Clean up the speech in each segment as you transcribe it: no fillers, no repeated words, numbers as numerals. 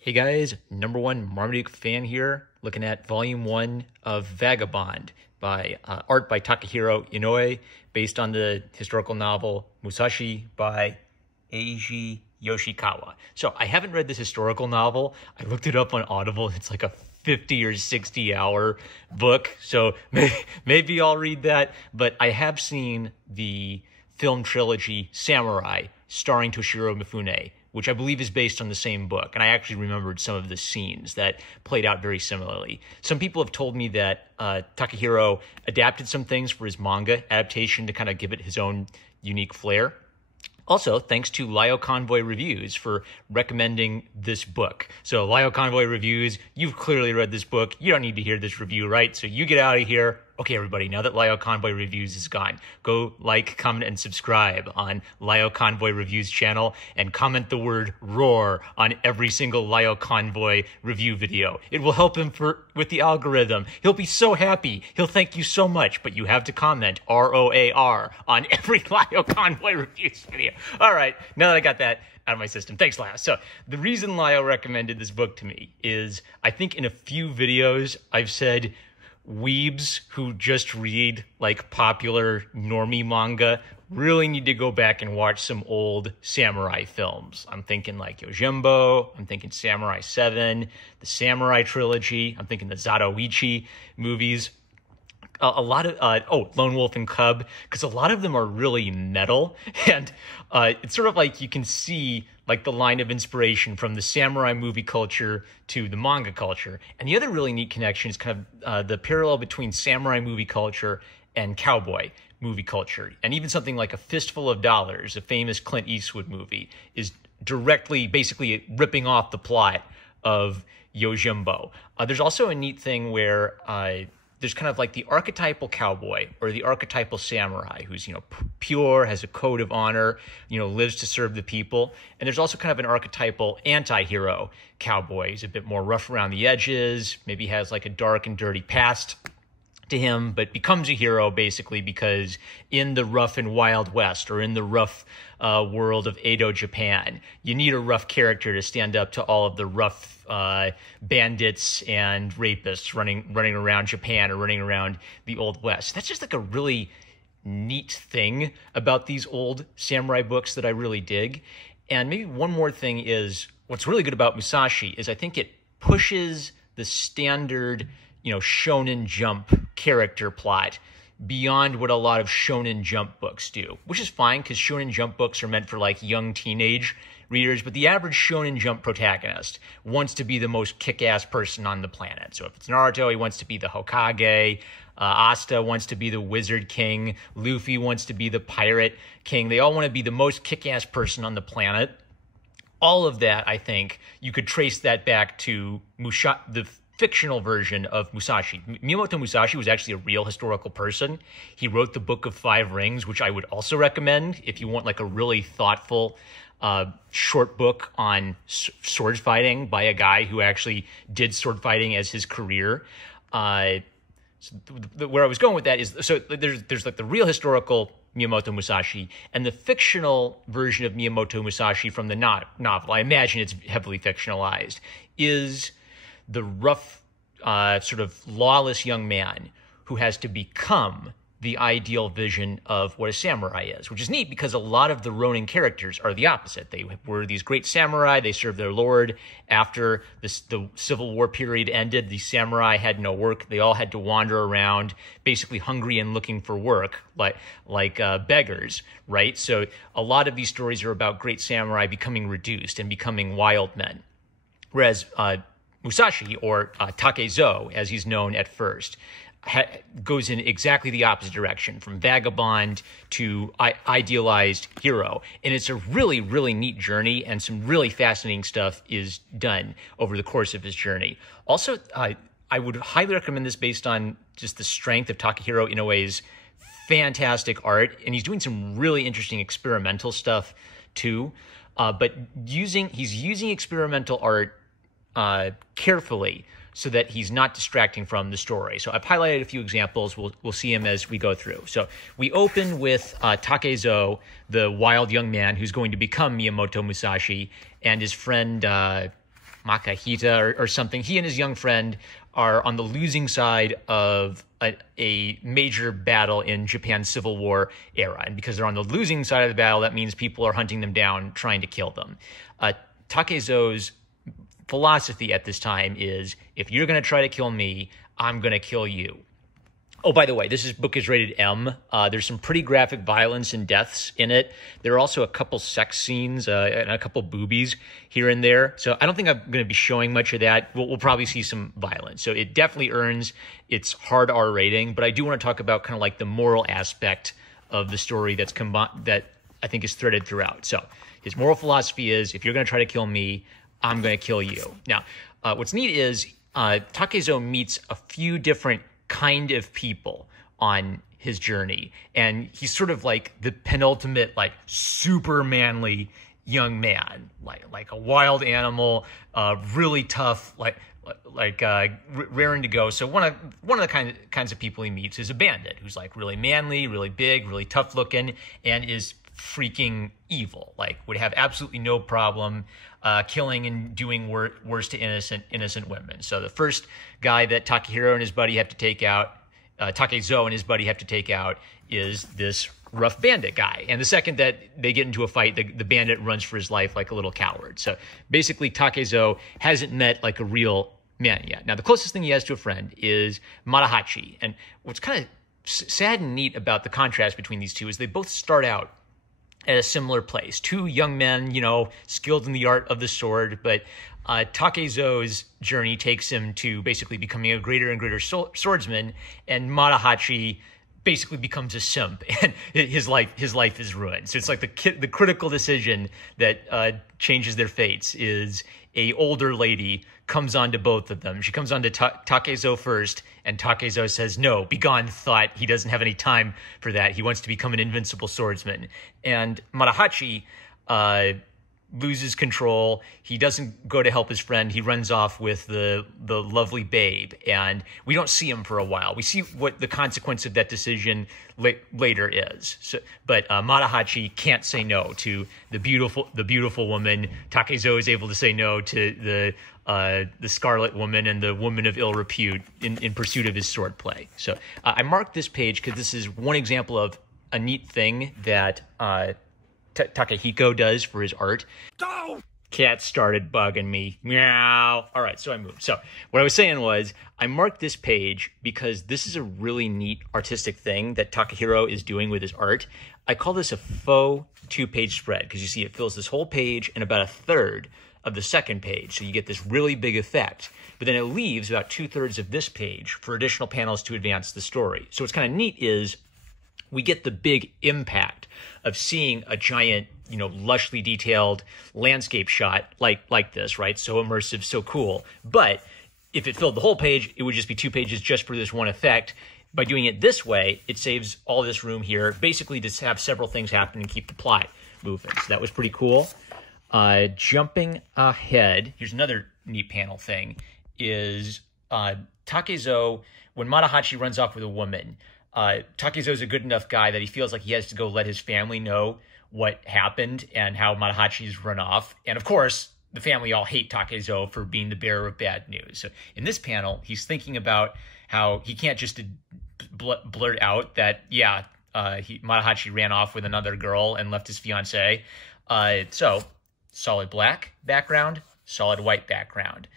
Hey guys, number one Marmaduke fan here, looking at volume 1 of Vagabond by art by Takahiro Inoue, based on the historical novel Musashi by Eiji Yoshikawa. So I haven't read this historical novel. I looked it up on Audible. It's like a 50 or 60 hour book. So maybe I'll read that. But I have seen the film trilogy Samurai starring Toshiro Mifune, which I believe is based on the same book. And I actually remembered some of the scenes that played out very similarly. Some people have told me that Takahiro adapted some things for his manga adaptation to kind of give it his own unique flair. Also, thanks to Lyo Convoy Reviews for recommending this book. So Lyo Convoy Reviews, you've clearly read this book. You don't need to hear this review, right? So you get out of here. Okay, everybody, now that Lyo Convoy Reviews is gone, go like, comment, and subscribe on Lyo Convoy Reviews channel and comment the word roar on every single Lyo Convoy review video. It will help him with the algorithm. He'll be so happy. He'll thank you so much, but you have to comment ROAR on every Lyo Convoy Reviews video. All right, now that I got that out of my system. Thanks, Lyo. So the reason Lyo recommended this book to me is I think in a few videos I've said weebs who just read like popular normie manga really need to go back and watch some old samurai films. I'm thinking like Yojimbo, I'm thinking Samurai 7, the Samurai trilogy, I'm thinking the Zatoichi movies. A lot of, Lone Wolf and Cub, because a lot of them are really metal. And it's sort of like you can see like the line of inspiration from the samurai movie culture to the manga culture. And the other really neat connection is kind of the parallel between samurai movie culture and cowboy movie culture. And even something like A Fistful of Dollars, a famous Clint Eastwood movie, is directly basically ripping off the plot of Yojimbo. There's also a neat thing where there's kind of like the archetypal cowboy or the archetypal samurai who's, pure, has a code of honor, lives to serve the people. And there's also kind of an archetypal anti-hero cowboy. He's a bit more rough around the edges, maybe has like a dark and dirty past to him, but becomes a hero basically because in the rough and wild west, or in the rough world of Edo, Japan, you need a rough character to stand up to all of the rough bandits and rapists running around Japan or running around the Old West. That's just like a really neat thing about these old samurai books that I really dig. And maybe one more thing is, what's really good about Musashi is I think it pushes the standard Shonen Jump character plot beyond what a lot of Shonen Jump books do, which is fine because Shonen Jump books are meant for like young teenage readers, but the average Shonen Jump protagonist wants to be the most kick-ass person on the planet. So if it's Naruto, he wants to be the Hokage, Asta wants to be the Wizard King, Luffy wants to be the Pirate King. They all want to be the most kick-ass person on the planet. All of that, I think, you could trace that back to the fictional version of Musashi. Miyamoto Musashi was actually a real historical person. He wrote the Book of Five Rings, which I would also recommend if you want like a really thoughtful short book on sword fighting by a guy who actually did sword fighting as his career. Where I was going with that is, so there's like the real historical Miyamoto Musashi and the fictional version of Miyamoto Musashi from the novel. I imagine it's heavily fictionalized, is the rough, sort of lawless young man who has to become the ideal vision of what a samurai is, which is neat because a lot of the Ronin characters are the opposite. They were these great samurai. They served their lord. After the Civil War period ended, the samurai had no work. They all had to wander around, basically hungry and looking for work, like beggars, right? So a lot of these stories are about great samurai becoming reduced and becoming wild men. Whereas Musashi, or Takezo, as he's known at first, goes in exactly the opposite direction, from vagabond to idealized hero. And it's a really, really neat journey, and some really fascinating stuff is done over the course of his journey. Also, I would highly recommend this based on just the strength of Takahiro Inoue's fantastic art, and he's doing some really interesting experimental stuff too. But he's using experimental art carefully so that he's not distracting from the story. So I've highlighted a few examples. We'll see him as we go through. So we open with Takezo, the wild young man who's going to become Miyamoto Musashi, and his friend Makahita or something. He and his young friend are on the losing side of a major battle in Japan's Civil War era. And because they're on the losing side of the battle, that means people are hunting them down, trying to kill them. Takezo's philosophy at this time is, if you're going to try to kill me, I'm going to kill you. Oh, by the way, this book is rated M. There's some pretty graphic violence and deaths in it. There are also a couple sex scenes and a couple boobies here and there. So I don't think I'm going to be showing much of that. We'll probably see some violence. So it definitely earns its hard R rating. But I do want to talk about kind of like the moral aspect of the story that I think is threaded throughout. So his moral philosophy is, if you're going to try to kill me, I'm going to kill you. Now, what's neat is Takezo meets a few different kind of people on his journey, and he's sort of like the penultimate, like, super manly young man, like a wild animal, really tough, raring to go. So one of the kinds of people he meets is a bandit who's like really manly, really big, really tough looking, and is freaking evil. Like, would have absolutely no problem killing and doing worse to innocent women. So the first guy that Takezo and his buddy have to take out is this rough bandit guy. And the second that they get into a fight, the bandit runs for his life like a little coward. So basically Takezo hasn't met like a real man yet. Now, the closest thing he has to a friend is Matahachi. And what's kind of sad and neat about the contrast between these two is they both start out at a similar place. Two young men, skilled in the art of the sword, but Takezo's journey takes him to basically becoming a greater and greater swordsman, and Matahachi basically becomes a simp, and his life is ruined. So it's like the critical decision that changes their fates is a older lady comes on to both of them. She comes on to Takezo first, and Takezo says, no, begone thought. He doesn't have any time for that. He wants to become an invincible swordsman. And Matahachi loses control. He doesn't go to help his friend. He runs off with the lovely babe, and we don't see him for a while. We see what the consequence of that decision later is. So, but Matahachi can't say no to the beautiful woman. Takezo is able to say no to the Scarlet Woman and the woman of ill repute in pursuit of his swordplay. So I marked this page because this is one example of a neat thing that Takehiko does for his art. Go! Cat started bugging me. Meow. All right, so I moved. So what I was saying was, I marked this page because this is a really neat artistic thing that Takehiro is doing with his art. I call this a faux two-page spread because you see it fills this whole page and about a third of the second page. So you get this really big effect. But then it leaves about 2/3 of this page for additional panels to advance the story. So what's kind of neat is we get the big impact of seeing a giant, lushly detailed landscape shot like this, right? So immersive, so cool. But if it filled the whole page, it would just be 2 pages just for this one effect. By doing it this way, it saves all this room here, basically to have several things happen and keep the plot moving. So that was pretty cool. Jumping ahead, here's another neat panel thing, is Takezo, when Matahachi runs off with a woman, Takezo's a good enough guy that he feels like he has to go let his family know what happened and how Matahachi's run off. And of course, the family all hate Takezo for being the bearer of bad news. So in this panel, he's thinking about how he can't just blurt out that, Matahachi ran off with another girl and left his fiancée. So solid black background, solid white background,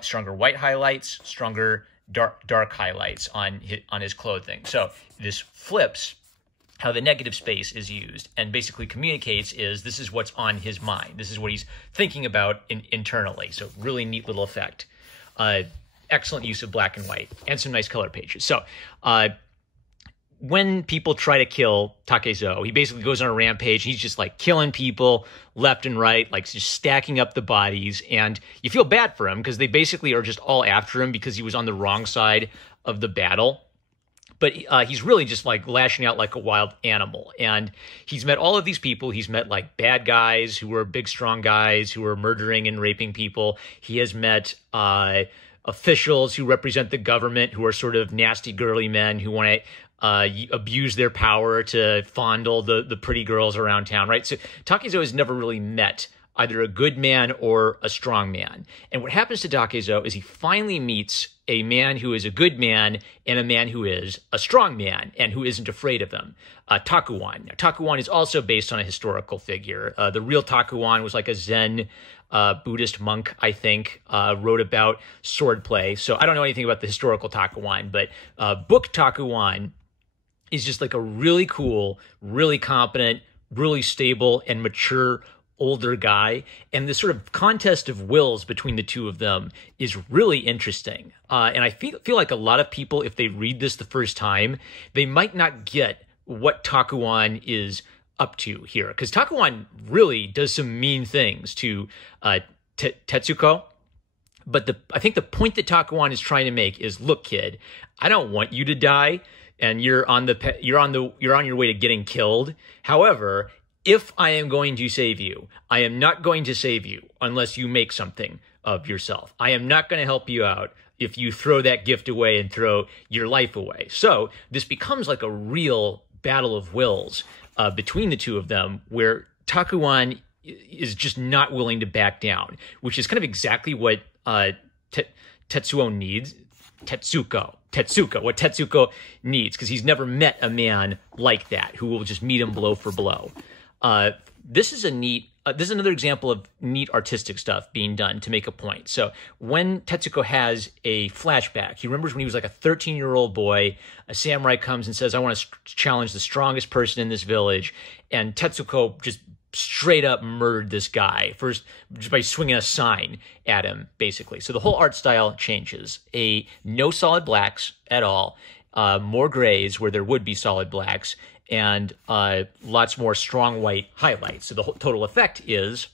stronger white highlights, stronger dark highlights on his clothing. So this flips how the negative space is used and basically communicates this is what's on his mind. This is what he's thinking about internally. So really neat little effect. Excellent use of black and white and some nice color pages. So when people try to kill Takezo, he basically goes on a rampage. He's just like killing people left and right, like just stacking up the bodies. And you feel bad for him because they basically are just all after him because he was on the wrong side of the battle. But he's really just like lashing out like a wild animal. And he's met all of these people. He's met like bad guys who are big, strong guys who are murdering and raping people. He has met officials who represent the government who are sort of nasty, girly men who want to abuse their power to fondle the pretty girls around town, right? So Takezo has never really met either a good man or a strong man. And what happens to Takezo is he finally meets a man who is a good man and a man who is a strong man and who isn't afraid of him, Takuwan. Now, Takuwan is also based on a historical figure. The real Takuwan was like a Zen Buddhist monk, I think, wrote about swordplay. So I don't know anything about the historical Takuwan, but book Takuwan is just like a really cool, really competent, really stable and mature older guy, and this sort of contest of wills between the two of them is really interesting. And I feel like a lot of people, if they read this the first time, they might not get what Takuwan is up to here, because Takuwan really does some mean things to Tetsuko. But I think the point that Takuwan is trying to make is, look, kid, I don't want you to die, and you're on your way to getting killed. However, if I am going to save you, I am not going to save you unless you make something of yourself. I am not going to help you out if you throw that gift away and throw your life away. So this becomes like a real battle of wills between the two of them, where Takuwan is just not willing to back down, which is kind of exactly what Tetsuko needs. What Tetsuko needs, because he's never met a man like that who will just meet him blow for blow. This is another example of neat artistic stuff being done to make a point. So when Tetsuko has a flashback, he remembers when he was like a 13-year-old boy, a samurai comes and says, I want to challenge the strongest person in this village. And Tetsuko just straight up murdered this guy first just by swinging a sign at him, basically. So the whole art style changes. No solid blacks at all, more grays where there would be solid blacks, and lots more strong white highlights. So the whole total effect is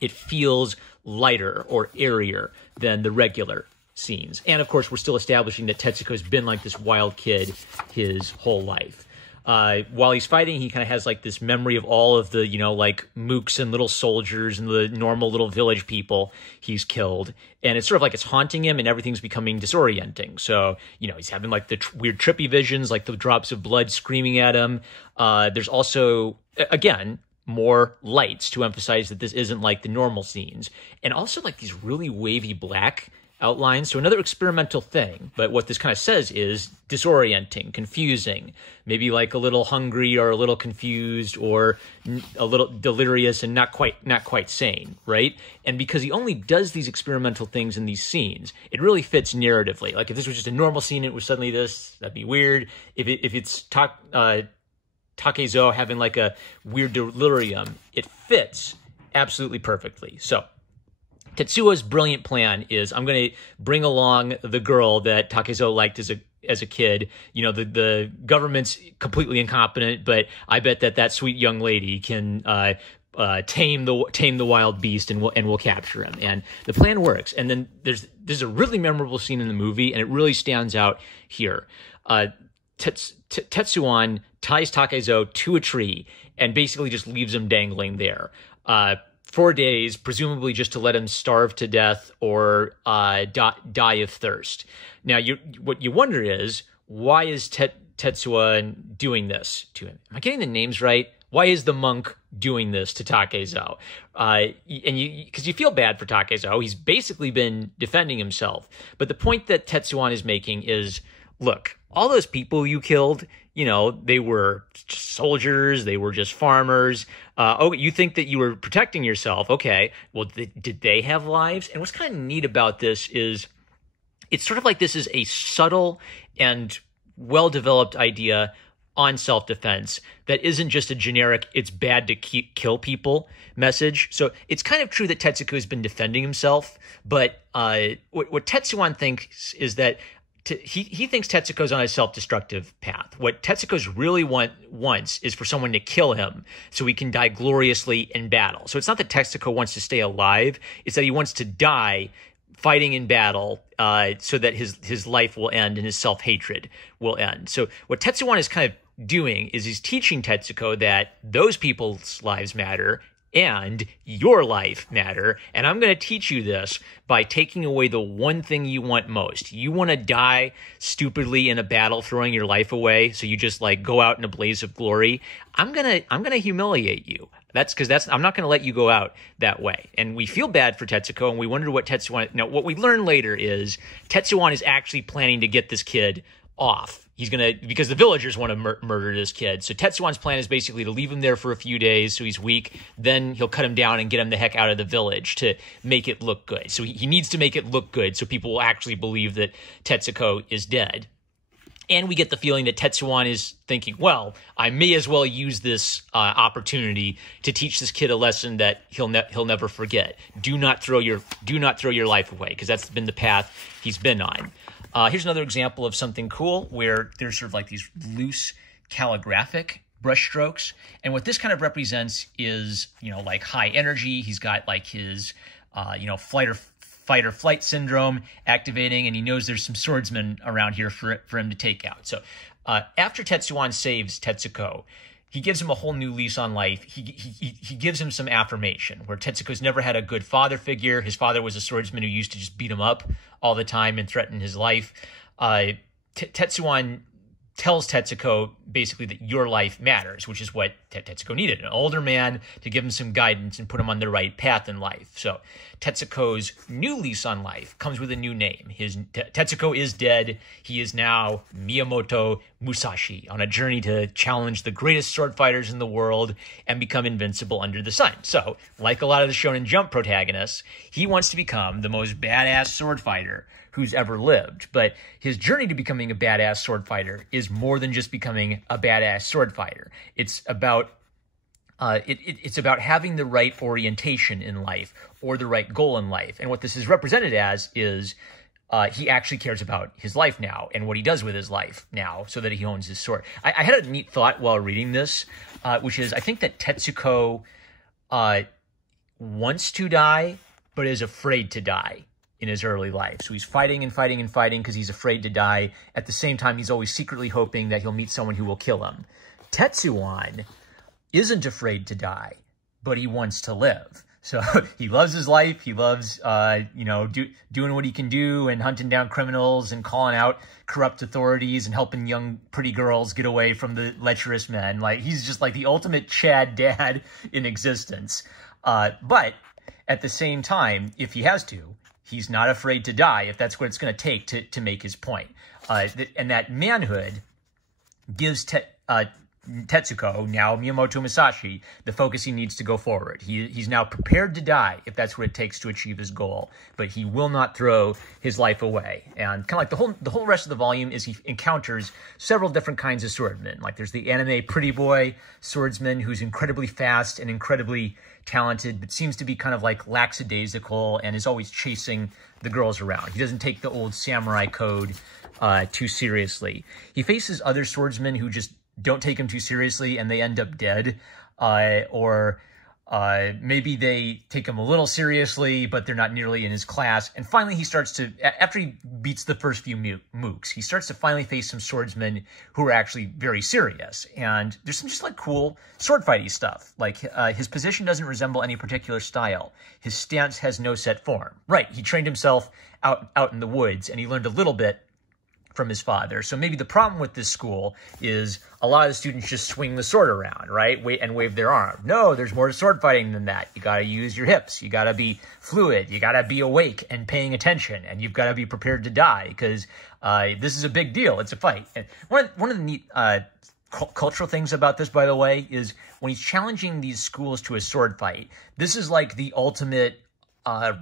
it feels lighter or airier than the regular scenes. And of course, we're still establishing that Tetsuko's been like this wild kid his whole life. While he's fighting, he kind of has like this memory of all of the, like mooks and little soldiers and the normal little village people he's killed. And it's sort of like it's haunting him and everything's becoming disorienting. So, he's having like the weird trippy visions, like the drops of blood screaming at him. There's also, again, more lights to emphasize that this isn't like the normal scenes. And also like these really wavy black outlines. So another experimental thing, but what this kind of says is disorienting, confusing, maybe like a little hungry or a little confused or a little delirious and not quite sane, right? And because he only does these experimental things in these scenes, it really fits narratively. Like if this was just a normal scene, it was suddenly this, that'd be weird. If it's Takezo having like a weird delirium, it fits absolutely perfectly. So Tetsuo's brilliant plan is, I'm going to bring along the girl that Takezo liked as a kid. The government's completely incompetent, but I bet that sweet young lady can tame the wild beast and we'll capture him. And the plan works. And then there's a really memorable scene in the movie, and it really stands out here. Tetsuwan ties Takezo to a tree and basically just leaves him dangling there. 4 days, presumably just to let him starve to death or die of thirst. Now, what you wonder is, why is Tetsuwan doing this to him? Am I getting the names right? Why is the monk doing this to Takezo? Because you feel bad for Takezo. He's basically been defending himself. But the point that Tetsuwan is making is, look, all those people you killed, they were just soldiers, they were just farmers. You think that you were protecting yourself. Okay, well, did they have lives? And what's kind of neat about this is it's sort of like this is a subtle and well-developed idea on self-defense that isn't just a generic, it's bad to kill people message. So it's kind of true that Tetsuko has been defending himself, but what Tetsuwan thinks is that he thinks Tetsuko's on a self-destructive path. What Tetsuko's really wants is for someone to kill him so he can die gloriously in battle. So it's not that Tetsuko wants to stay alive. It's that he wants to die fighting in battle so that his life will end and his self-hatred will end. So what Tetsuwan is kind of doing is he's teaching Tetsuko that those people's lives matter and your life matter, and I'm going to teach you this by taking away the one thing you want most. You want to die stupidly in a battle, throwing your life away, so you just like go out in a blaze of glory. I'm gonna humiliate you. I'm not going to let you go out that way. And we feel bad for Tetsuko, and we wonder what Tetsuwan. Now, what we learn later is Tetsuwan is actually planning to get this kid off. He's going to, because the villagers want to murder this kid. So Tetsuwan's plan is basically to leave him there for a few days so he's weak. Then he'll cut him down and get him the heck out of the village to make it look good. So he needs to make it look good so people will actually believe that Tetsuko is dead. And we get the feeling that Tetsuwan is thinking, well, I may as well use this opportunity to teach this kid a lesson that he'll never forget. Do not throw your life away, because that's been the path he's been on. Here's another example of something cool where there's sort of like these loose calligraphic brushstrokes. And what this kind of represents is, like high energy. He's got like his, fight or flight syndrome activating, and he knows there's some swordsmen around here for him to take out. So after Tetsuwan saves Tetsuko, he gives him a whole new lease on life. He gives him some affirmation, where Tetsuko's never had a good father figure. His father was a swordsman who used to just beat him up all the time and threaten his life. Tetsuwan tells Tetsuko basically that your life matters, which is what Tetsuko needed, an older man to give him some guidance and put him on the right path in life. So Tetsuko's new lease on life comes with a new name. Tetsuko is dead. He is now Miyamoto Musashi, on a journey to challenge the greatest sword fighters in the world and become invincible under the sun. So, like a lot of the Shonen Jump protagonists, he wants to become the most badass sword fighter who's ever lived. But his journey to becoming a badass sword fighter is more than just becoming a badass sword fighter. It's about it's about having the right orientation in life, or the right goal in life. And what this is represented as is he actually cares about his life now and what he does with his life now, so that he owns his sword. I had a neat thought while reading this, which is I think that Tetsuko wants to die, but is afraid to die in his early life. So he's fighting and fighting and fighting because he's afraid to die. At the same time, he's always secretly hoping that he'll meet someone who will kill him. Tetsuwan isn't afraid to die, but he wants to live. So he loves his life. He loves, doing what he can do and hunting down criminals and calling out corrupt authorities and helping young pretty girls get away from the lecherous men. Like, he's just like the ultimate Chad dad in existence. But at the same time, if he has to, he's not afraid to die if that's what it's going to take to make his point. And that manhood gives Tetsuko, now Miyamoto Musashi, the focus he needs to go forward. He's now prepared to die if that's what it takes to achieve his goal, but he will not throw his life away. And kind of like the whole rest of the volume is he encounters several different kinds of swordmen. Like, there's the anime pretty boy swordsman who's incredibly fast and incredibly talented, but seems to be kind of like lackadaisical and is always chasing the girls around. He doesn't take the old samurai code too seriously. He faces other swordsmen who just don't take him too seriously and they end up dead, or maybe they take him a little seriously, but they're not nearly in his class. And finally, he starts to, after he beats the first few mooks, he starts to finally face some swordsmen who are actually very serious. And there's some just like cool sword fighty stuff. Like, his position doesn't resemble any particular style. His stance has no set form. Right, he trained himself out in the woods, and he learned a little bit from his father. So maybe the problem with this school is a lot of the students just swing the sword around, right? And wave their arm. No, there's more to sword fighting than that. You got to use your hips. You got to be fluid. You got to be awake and paying attention. And you've got to be prepared to die, because this is a big deal. It's a fight. And one of the neat cultural things about this, by the way, is when he's challenging these schools to a sword fight, this is like the ultimate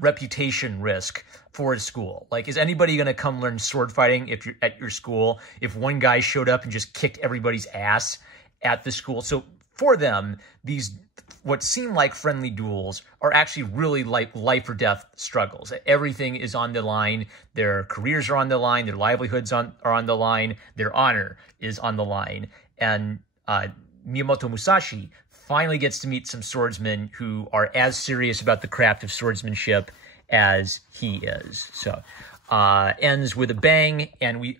reputation risk for his school. Like, is anybody going to come learn sword fighting if you're at your school if one guy showed up and just kicked everybody's ass at the school? So for them, these what seem like friendly duels are actually really like life or death struggles. Everything is on the line. Their careers are on the line. Their livelihoods are on the line. Their honor is on the line. And Miyamoto Musashi finally gets to meet some swordsmen who are as serious about the craft of swordsmanship as he is. So, ends with a bang, and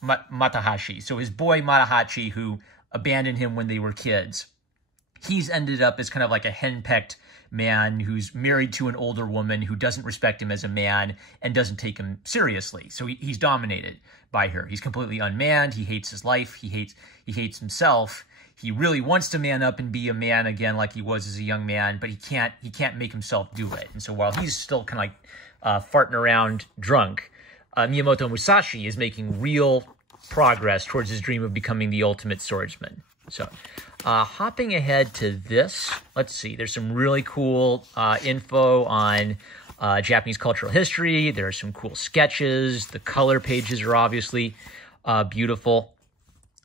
Matahashi. So his boy Matahashi, who abandoned him when they were kids, he's ended up as kind of like a henpecked man who's married to an older woman who doesn't respect him as a man and doesn't take him seriously. So he's dominated by her. He's completely unmanned. He hates his life. He hates himself. he really wants to man up and be a man again like he was as a young man, but he can't make himself do it. And so while he's still kind of like farting around drunk, Miyamoto Musashi is making real progress towards his dream of becoming the ultimate swordsman. So hopping ahead to this, let's see, there's some really cool info on Japanese cultural history. There are some cool sketches. The color pages are obviously beautiful.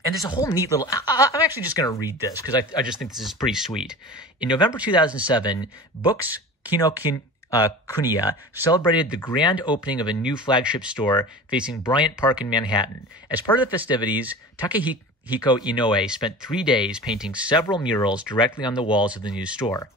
And there's a whole neat little... I'm actually just going to read this because I just think this is pretty sweet. In November 2007, Books Kinokuniya celebrated the grand opening of a new flagship store facing Bryant Park in Manhattan. As part of the festivities, Takehiko Inoue spent 3 days painting several murals directly on the walls of the new store.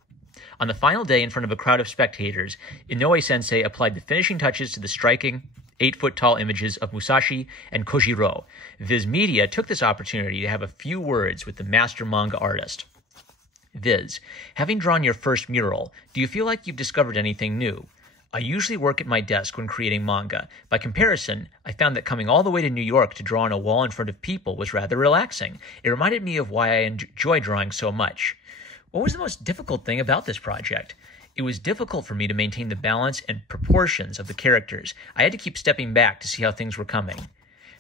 On the final day, in front of a crowd of spectators, Inoue-sensei applied the finishing touches to the striking 8-foot-tall images of Musashi and Kojiro. Viz Media took this opportunity to have a few words with the master manga artist. Viz, having drawn your first mural, do you feel like you've discovered anything new? I usually work at my desk when creating manga. By comparison, I found that coming all the way to New York to draw on a wall in front of people was rather relaxing. It reminded me of why I enjoy drawing so much. What was the most difficult thing about this project? It was difficult for me to maintain the balance and proportions of the characters. I had to keep stepping back to see how things were coming.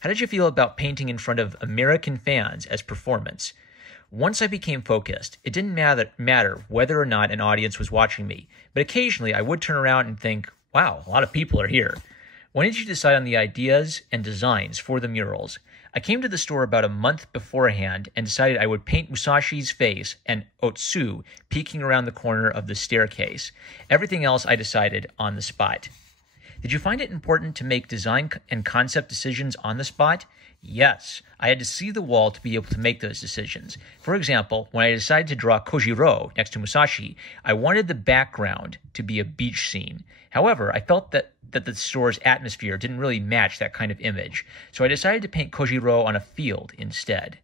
How did you feel about painting in front of American fans as performance? Once I became focused, it didn't matter whether or not an audience was watching me, but occasionally I would turn around and think, wow, a lot of people are here. When did you decide on the ideas and designs for the murals? I came to the store about a month beforehand and decided I would paint Musashi's face and Otsu peeking around the corner of the staircase. Everything else I decided on the spot. Did you find it important to make design and concept decisions on the spot? Yes, I had to see the wall to be able to make those decisions. For example, when I decided to draw Kojiro next to Musashi, I wanted the background to be a beach scene. However, I felt that the store's atmosphere didn't really match that kind of image, so I decided to paint Kojiro on a field instead.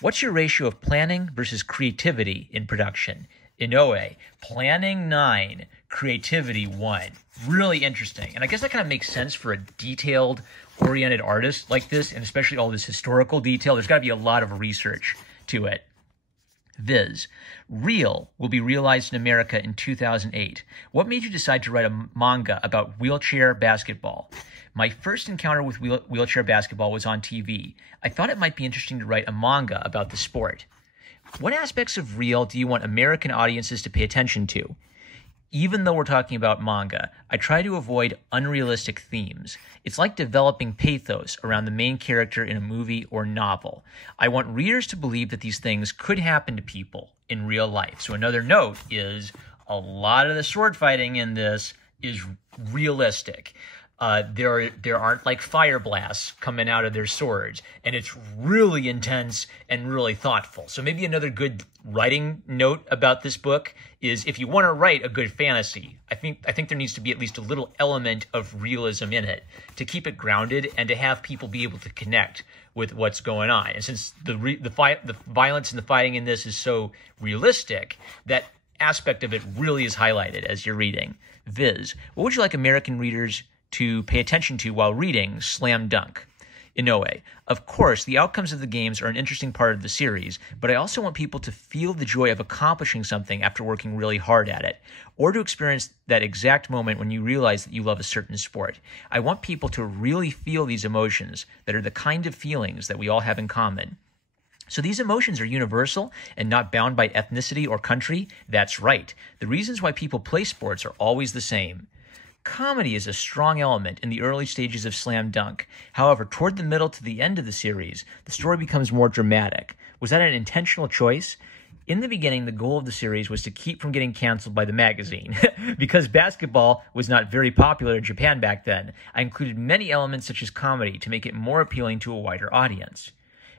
What's your ratio of planning versus creativity in production? Inoue, planning 9, creativity 1. Really interesting. And I guess that kind of makes sense for a detailed-oriented artist like this, and especially all this historical detail. There's got to be a lot of research to it. Viz. Real will be realized in America in 2008. What made you decide to write a manga about wheelchair basketball? My first encounter with wheelchair basketball was on TV. I thought it might be interesting to write a manga about the sport. What aspects of Real do you want American audiences to pay attention to? Even though we're talking about manga, I try to avoid unrealistic themes. It's like developing pathos around the main character in a movie or novel. I want readers to believe that these things could happen to people in real life. So another note is a lot of the sword fighting in this is realistic. There aren't like fire blasts coming out of their swords, and it's really intense and really thoughtful. So maybe another good writing note about this book is if you want to write a good fantasy, I think there needs to be at least a little element of realism in it to keep it grounded and to have people be able to connect with what's going on. And since the violence and the fighting in this is so realistic, that aspect of it really is highlighted as you're reading. Viz, what would you like American readers to pay attention to while reading Slam Dunk? Inoue, of course, the outcomes of the games are an interesting part of the series, but I also want people to feel the joy of accomplishing something after working really hard at it, or to experience that exact moment when you realize that you love a certain sport. I want people to really feel these emotions that are the kind of feelings that we all have in common. So these emotions are universal and not bound by ethnicity or country? That's right. The reasons why people play sports are always the same. Comedy is a strong element in the early stages of Slam Dunk. However, toward the middle to the end of the series, the story becomes more dramatic. Was that an intentional choice? In the beginning, the goal of the series was to keep from getting canceled by the magazine. Because basketball was not very popular in Japan back then, I included many elements such as comedy to make it more appealing to a wider audience.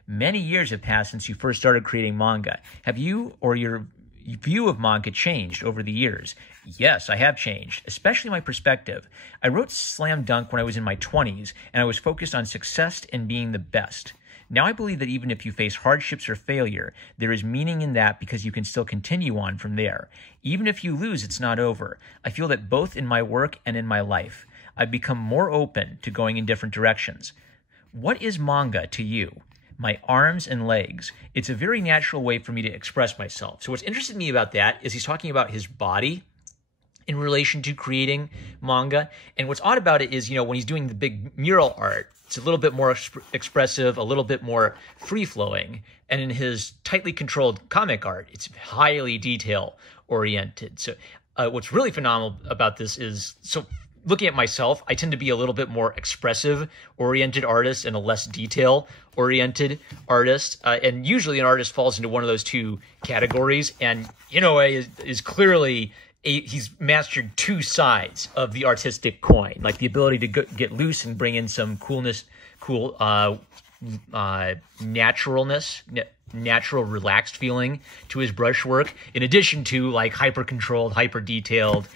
Many years have passed since you first started creating manga. Have you or your view of manga changed over the years? Yes, I have changed, especially my perspective. I wrote Slam Dunk when I was in my 20s, and I was focused on success and being the best. Now I believe that even if you face hardships or failure, there is meaning in that because you can still continue on from there. Even if you lose, it's not over. I feel that both in my work and in my life, I've become more open to going in different directions. What is manga to you? my arms and legs. It's a very natural way for me to express myself. So what's interested me about that is he's talking about his body in relation to creating manga. And what's odd about it is, when he's doing the big mural art, it's a little bit more expressive, a little bit more free-flowing. And in his tightly controlled comic art, it's highly detail-oriented. So what's really phenomenal about this is, looking at myself, I tend to be a little bit more expressive-oriented artist and a less detail-oriented artist. And usually an artist falls into one of those two categories. And Inoue is clearly... he's mastered two sides of the artistic coin, like the ability to get loose and bring in some naturalness, natural relaxed feeling to his brushwork, in addition to like hyper-controlled, hyper-detailed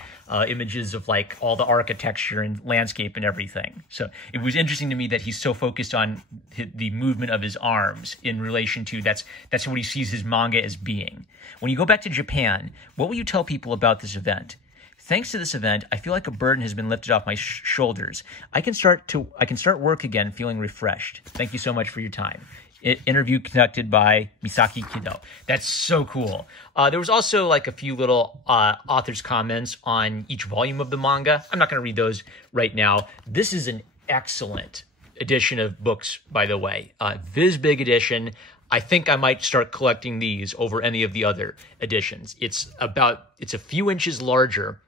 images of like all the architecture and landscape and everything. So it was interesting to me that he's so focused on the movement of his arms in relation to that's what he sees his manga as being. When you go back to Japan, what will you tell people about this event? Thanks to this event, I feel like a burden has been lifted off my shoulders. I can start work again feeling refreshed. Thank you so much for your time. Interview conducted by Misaki Kido. That's so cool. There was also like a few little author's comments on each volume of the manga. I'm not going to read those right now. This is an excellent edition of books, by the way. Viz Big edition. I think I might start collecting these over any of the other editions. It's a few inches larger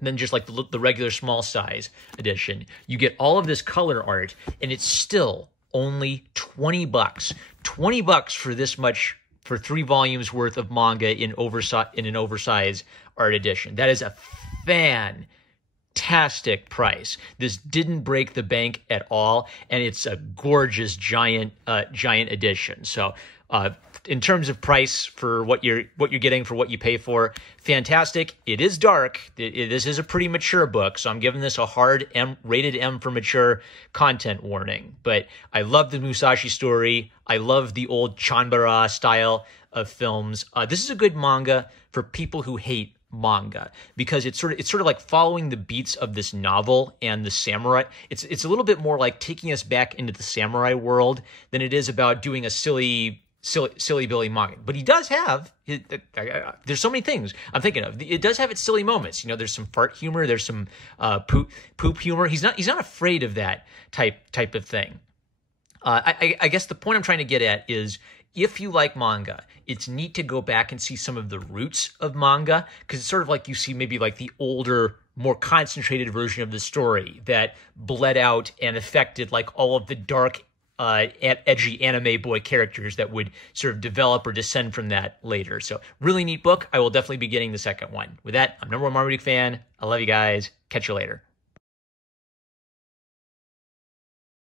than just like the regular small size edition. You get all of this color art, and it's still only $20. $20 for this much, for 3 volumes worth of manga in an oversized art edition. That is a fantastic price. This didn't break the bank at all, and it's a gorgeous giant edition. So in terms of price for what you're getting for what you pay for, fantastic. It is dark. This is a pretty mature book, so I'm giving this a hard rated M for mature content warning. But I love the Musashi story. I love the old Chanbara style of films. This is a good manga for people who hate manga, because it's sort of like following the beats of this novel and the samurai. It's a little bit more like taking us back into the samurai world than it is about doing a silly Billy manga. But he does have there's so many things I'm thinking of. It does have its silly moments. There's some fart humor, there's some poop humor. He's not afraid of that type of thing. I guess the point I'm trying to get at is, if you like manga, it's neat to go back and see some of the roots of manga, because it's sort of like you see maybe like the older, more concentrated version of the story that bled out and affected like all of the dark, edgy anime boy characters that would sort of develop or descend from that later. So really neat book. I will definitely be getting the second one. With that, I'm #1 Marmaduke fan. I love you guys. Catch you later.